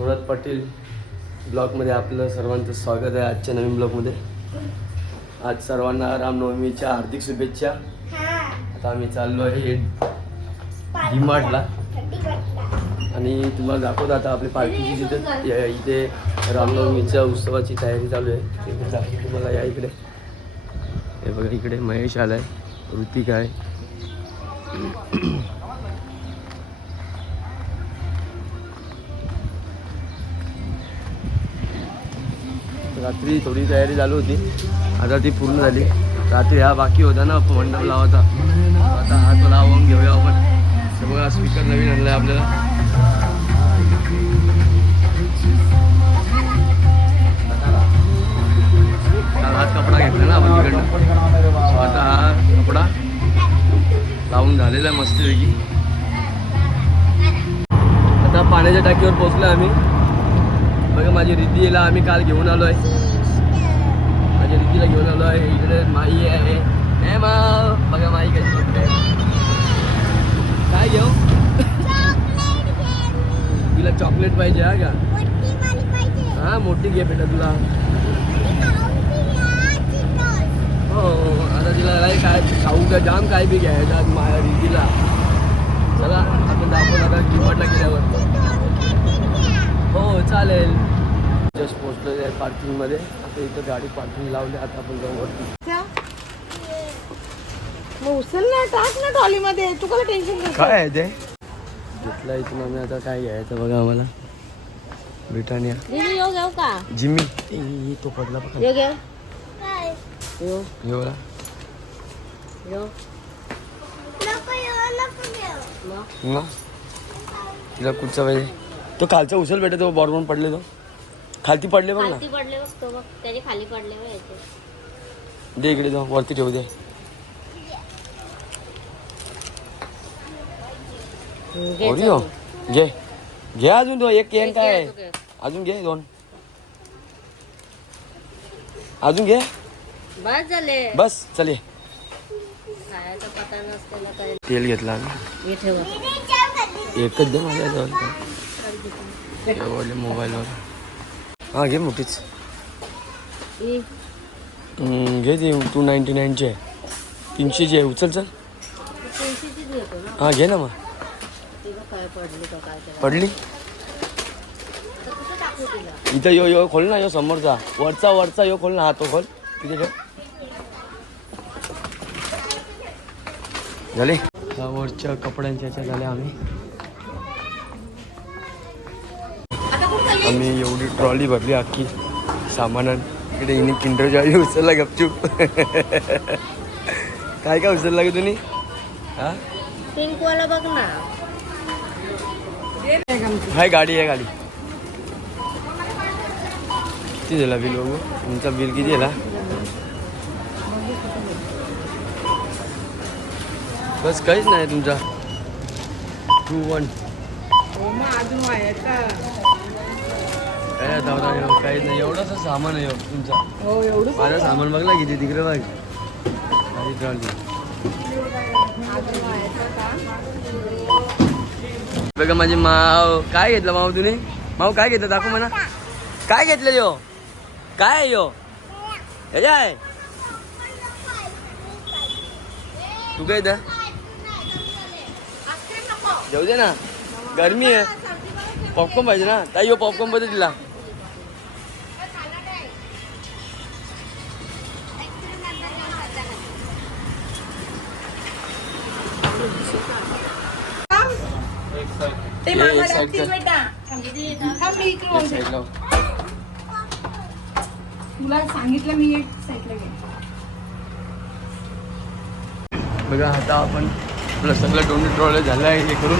नवनाथ पाटील ब्लॉगमध्ये आपलं सर्वांचं स्वागत आहे आजच्या नवीन ब्लॉगमध्ये. आज सर्वांना रामनवमीच्या हार्दिक शुभेच्छा. आता आम्ही चाललो आहे डीमार्टला. आणि तुम्हाला दाखवतो आता आपली पार्टीची या- इथे रामनवमीच्या उत्सवाची तयारी चालू आहे. ते दाखवतो तुम्हाला या इकडे. हे बघा इकडे महेश आलाय ऋतिक आहे. रात्री थोडी तयारी चालू होती. आता ती पूर्ण झाली. रात्री हा बाकी होता ना मंडप लावायचा. आता हा तो लावून घेऊया आपण. सगळं बघा स्पीकर नवीन आणलाय आपल्याला. हाच कपडा घेतला ना आपण तिकडनं. आता हा कपडा लावून झालेला आहे मस्तपैकी. आता पाण्याच्या टाकीवर पोचलो आम्ही. बघा माझी रिद्धीला आम्ही काल घेऊन आलो आहे माझ्या रिद्धीला घेऊन आलो आहे इकडे माई आहे. हे मा बघा माई कशी बघते काय घेऊ? तिला चॉकलेट पाहिजे हा का? हा मोठी घे बेटा तुला. हो आता तिला लय काय खाऊ का जाम काय बी घ्यायचं माझ्या रिद्धीला. चला आपण दाखवून आता किंमतला गेल्यावर हो चालेल. जस्ट पोचलो आहे पार्किंगमध्ये आता इथं गाडी पार्किंग लावली आता आपण जाऊ उचल ना टाक ना ट्रॉलीमध्ये. तू काय टेन्शन काय आहे ते? घेतला इथून आम्ही आता काय घ्यायचं बघा आम्हाला. ब्रिटानिया ए, तो पडला बघा. यो घेऊ यो. हे बघा यो. मग ना. तिला कुठचा पाहिजे. तो खालचा उचल भेटे तो बॉर्बन पडले तो. खालती पडले बघ ना. खालती पडले बघ तो बघ. त्याचे खाली पडले बघ याचे. दे इकडे जाऊ वरती ठेवू दे. घे ओरिओ. घे. घे अजून तो एक केन एक काय. अजून घे दोन. अजून घे. बस झाले. बस चले तेल घेतला हे एकच दे माझ्या जवळ मोबाईलवर हां घे मोठीच ही हम्म, घे ती टू नाईन्टी नाईनची आहे तीनशेची आहे उचल चल हां घे ना मग पडली इथं यो यो खोल ना यो समोरचा वरचा वरचा यो खोल ना हा तो खोल तिथे ठेव झाले वरच्या कपड्यांच्या झाल्या आम्ही आम्ही एवढी ट्रॉली भरली अख्खी सामानान. इकडे हिने किंडर जॉय उचलला गपचूप. काय काय उचलला का तुम्ही? हा? पिंक वाला बघ ना. हाय गाडी आहे गाडी. किती झाला बिल बघू? तुमचा बिल किती झाला? बस काहीच नाही तुमचा. Two one. काय नाही. एवढंच सामान आहे ह्यो तुमचा. हो एवढं माझं सामान बघला किती तिकडे बघ. बघा माझी माव काय घेतलं माव तुम्ही माव काय घेतलं? दाखव म्हणा काय घेतलं यो? काय आहे यो? ह्याच्या आहे. तू काय इथं? जाऊ दे ना. गरमी आहे. पॉपकॉर्न पाहिजे ना. ताई यो पॉपकॉर्नमध्ये दिला कर. बेटा. थांब मी इकडे एक वळते. side लाव. तुला सांगितलं मी एक साईडला घे बघा आता आपण आपलं सगळं डोंडी ट्रॉले झालं आहे हे करून.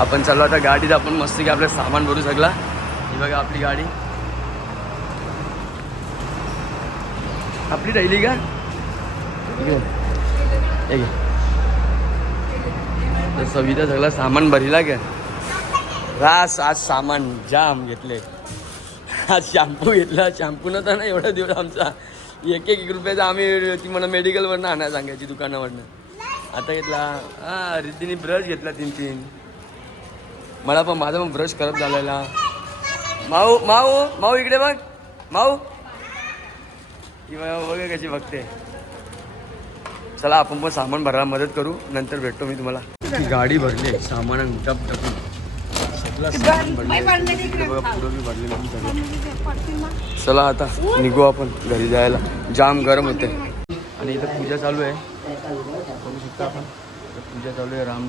आपण चाललो आता गाडीत आपण मस्त की आपलं सामान भरू सगळा. ही बघा आपली गाडी. आपली राहिली का? सविता सगळं सामान भरीला का? रास आज सामान जाम घेतले. आज शॅम्पू घेतला. शॅम्पू नव्हता ना एवढा दिवस आमचा एक एक रुपयाचा आम्ही ती मला मेडिकलवरनं आणायला सांगायची दुकानावरनं. आता घेतला. हा रिद्धीने ब्रश घेतला तीन तीन मला पण माझा पण ब्रश खराब झालेला. माऊ माऊ माऊ इकडे बघ. माऊ. किंवा बघ कशी बघते. चला आपण पण सामान भरायला मदत करू. नंतर भेटतो मी तुम्हाला. गाडी भरली सामान टप टपून चला आता निघू आपण घरी जायला. जाम गरम होते. आणि इथं पूजा चालू आहे. बघू शकता आपण. पूजा चालू आहे राम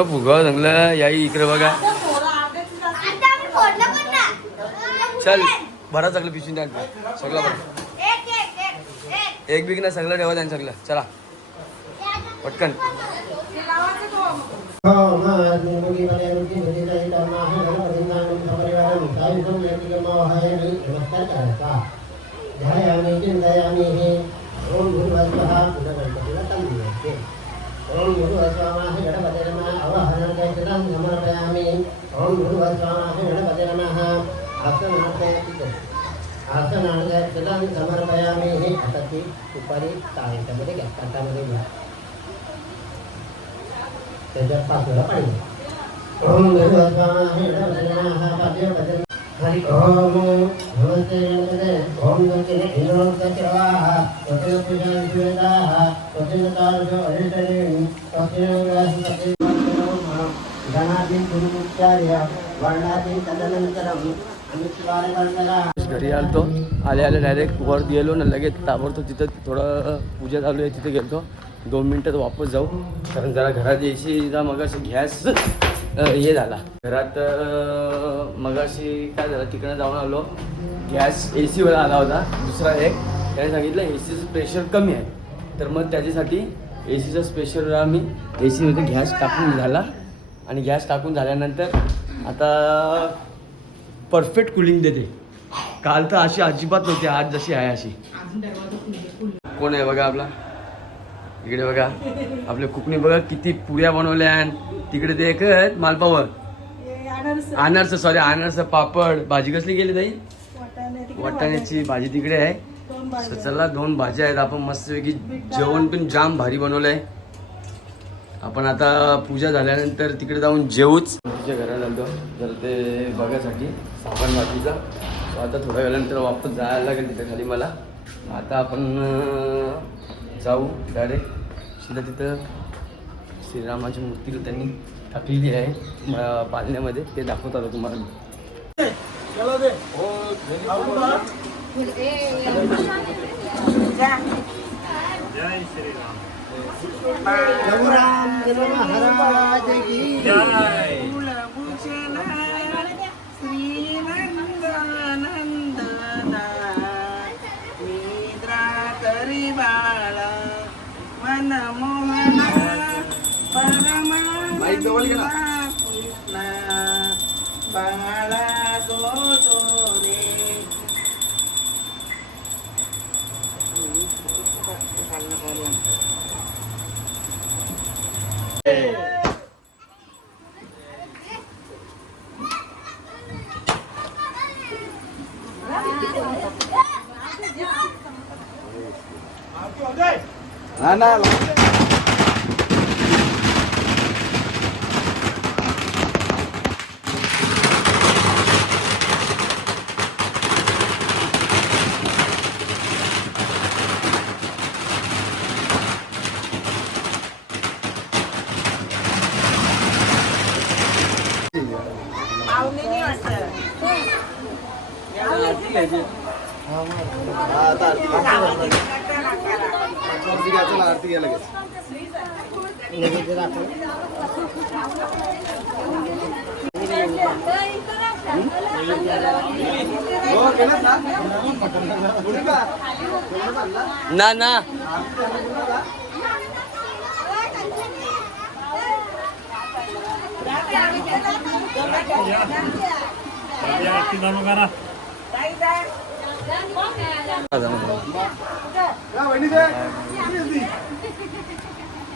आणि फुगाव चांगलं याई इकडे बघा. चल भरा सगळं पिशून द्या सगळं भरा. एक बिग ना सगळं ठेवा त्यांनी सगळं. चला. पटकन. ओम ॐ अस्वामाह गणपते नमः। अवहनते चिदं समर्पयामि ॐ गुरु गणपते नमः। आसनार्थे आसनार्थे समर्पयामि। हे आता ती सुपारी ताळीच्यामध्ये घ्या ताटामध्ये घ्या त्याच्यात पाचवेळा पाणी घ्या. ओम गणपते नमः पाचवे हरि ओम नमस्ते गणपते ओम गणपते इंद्रोक्तचिरवाः तस्य घरी आलतो. आले आले डायरेक्ट वर गेलो ना लगेच ताबडतोब तिथं थोडं पूजा चालू आहे तिथे गेलतो. दोन मिनटात वापस जाऊ. कारण जरा घरात यायची मग गॅस हे झाला. घरात अं, मगाशी काय झालं तिकडे जाऊन आलो. गॅस ए सीवर आला होता दुसरा एक. त्याने सांगितलं ए सीचं प्रेशर कमी आहे. तर मग त्याच्यासाठी ए सीचं स्पेशल आम्ही ए सीमध्ये गॅस टाकून झाला. आणि गॅस टाकून झाल्यानंतर आता परफेक्ट कुलिंग देते. काल तर अशी अजिबात नव्हती आज जशी आहे अशी. कोण आहे बघा आपला? इकडे बघा. आपले कुकणी बघा किती पुऱ्या बनवल्या तिकडे ते एकच मालपावर. अनारस सॉरी अनारस पापड. भाजी कसली गेली ताई? वाटाण्याची भाजी तिकडे आहे. तर चला दोन भाज्या आहेत. आपण मस्तपैकी जेवण पण जाम भारी बनवलंय. आपण आता पूजा झाल्यानंतर तिकडे जाऊन जेवूच तिच्या घरात आलो तर ते बघायसाठी साबण बाकीचा So आता थोड्या वेळानंतर वापस जायला लागेल तिथे खाली मला. आता आपण जाऊ डायरेक्ट. सीधा तिथं श्रीरामाची मूर्ती त्यांनी टाकलेली आहे म- पालण्यामध्ये. ते दाखवत आलो तुम्हाला. मी. रघुराम महाराज की बाळा दो ના ના. लगेच दाखव. ना ना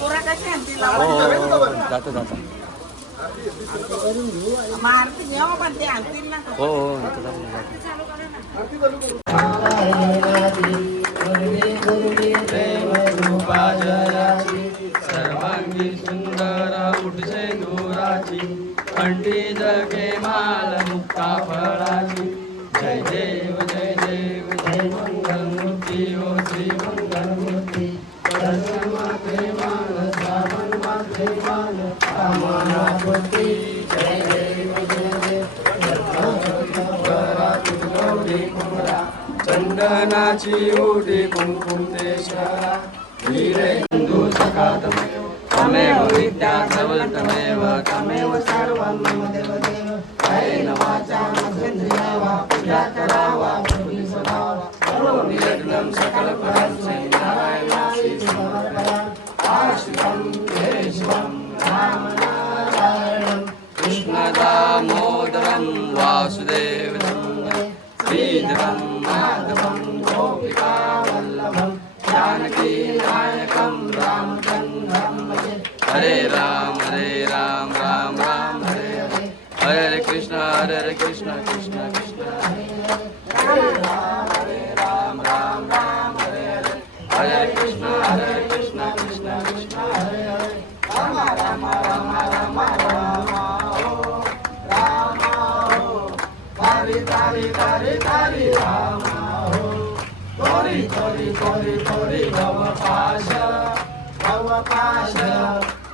हो हो, हो, हो, हो, जातो जातो हो हो. जातो, सर्वांगी सुंदर उठसे दुराची पंडित जगे माल मुक्ता फळाची. जय देव. चंदनाची ओढी कुंकुम ते तमेव विद्या प्रवर्तमेव तमेव सर्वं मम देवदेव. कायेन वाचा मनसेन्द्रिया पूजा करावा सदावा नारायणासि समर्पयामि कृष्णदामोदरं वासुदेव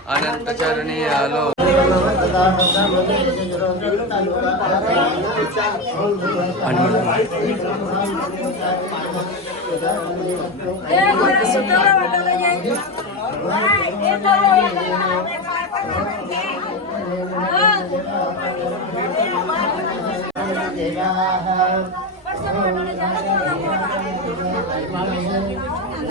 అనంత చరణీయాలు జయ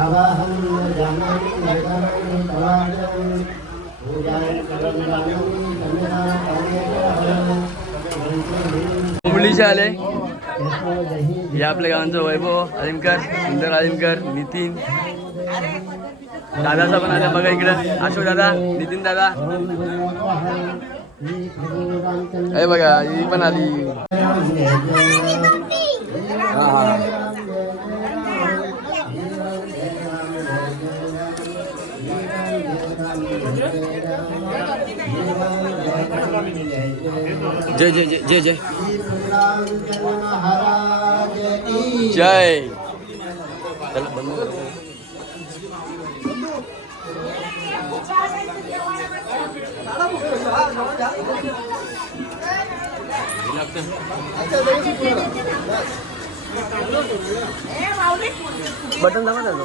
आवाहं जानामि नगामि तवाजं पूजां करोमि कन्या मुंबलीचे आले. हे आपल्या गावांचं वैभव अजिमकर सुंदर अजिमकर नितीन. दादाचा पण आला बघा इकडं. अशोक दादा नितीन दादा. हे बघा ही पण आली. हा हा. जय जय जय जय जय महाराज की जय चला बंद कर. बटन दाबा त्याचं.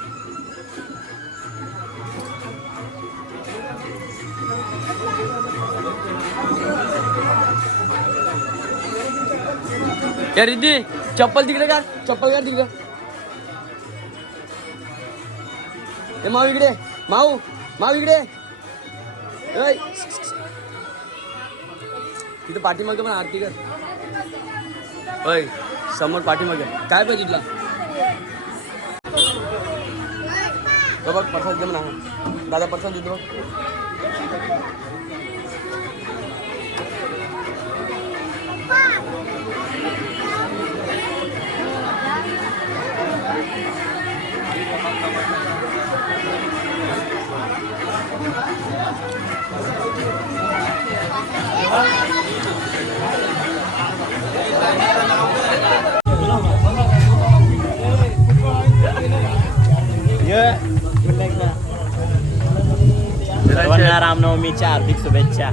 या रिद्धी चप्पल तिकडे का चप्पल का तिकडे. ए माऊ इकडे माऊ माऊ इकडे. तिथं पाठीमागे पण आरती कर. होय समोर पाठीमागे. काय पाहिजे तुला बघ प्रसाद दे म्हणा. दादा प्रसाद देतो बघ. रामनवमीच्या हार्दिक शुभेच्छा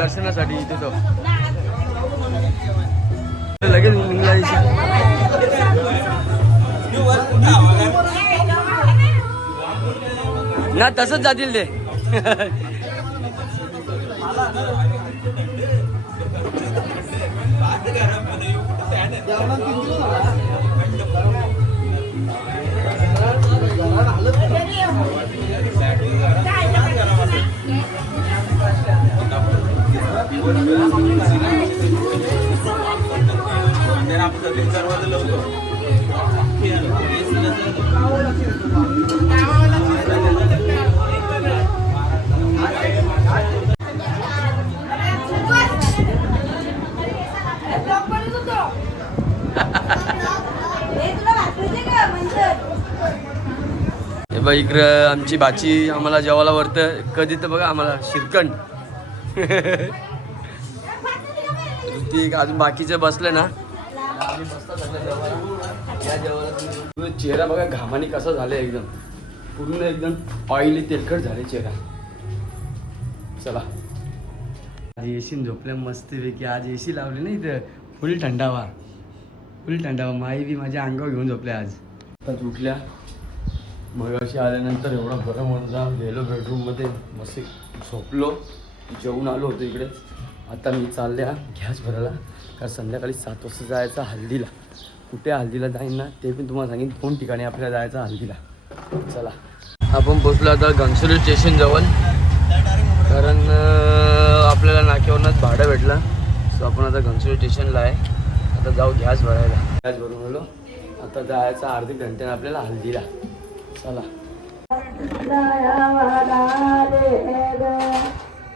दर्शनासाठी इथे तो लगेच इथे. ना तसंच जातील ते. बघ इकडं आमची बाची आम्हाला जेवायला वरतं. कधी तर बघा आम्हाला शिरकंड. ऋतिक अजून बाकीचे बसले ना. या जेवायला चेहरा बघा घामाने कसा झाला एकदम. पूर्ण एकदम ऑइली तेलकट झाले चेहरा. चला. आज एसीन झोपल्या मस्तपैकी. आज एसी लावली ना इथं. फुल थंडावा. फुल थंडावा. माई बी माझ्या अंगावर घेऊन झोपल्या आज. आता उठल्या मग अशी आल्यानंतर एवढा गरम होता गेलो बेडरूममध्ये मस्त झोपलो. जेवून आलो होतो इकडे. आता मी चालल्या गॅस भरायला. कारण संध्याकाळी सात वाजता जायचं हल्दीला. कुठे हल्दीला जाईन ना ते पण तुम्हाला सांगेन. दोन ठिकाणी आपल्याला जायचं हल्दीला. चला. आपण पोचलो आता घनसोली स्टेशन जवळ. कारण आपल्याला नाक्यावरूनच भाडं भेटलं. सो आपण आता घनसोली स्टेशनला आहे. आता जाऊ गॅस भरायला. गॅस भरून आलो. आता जायचं अर्धे घंट्याने आपल्याला हल्दीला. चला.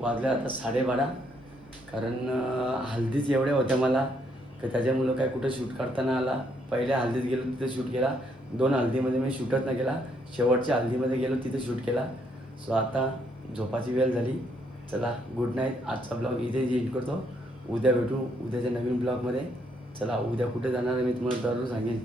वाजले आता साडेबारा. कारण हल्दीच एवढ्या होत्या मला की त्याच्यामुळं काय कुठं शूट करताना आला. पहिल्या हल्दीत गेलो तिथे शूट केला. दोन हल्दीमध्ये मी शूटच नाही केला. शेवटच्या हल्दीमध्ये गेलो तिथे शूट केला. सो आता झोपाची वेळ झाली. चला गुड नाईट आजचा ब्लॉग इथे एंड करतो. उद्या भेटू. उद्याच्या नवीन ब्लॉगमध्ये चला उद्या कुठे जाणार आहे मी तुम्हाला दररोज सांगेन.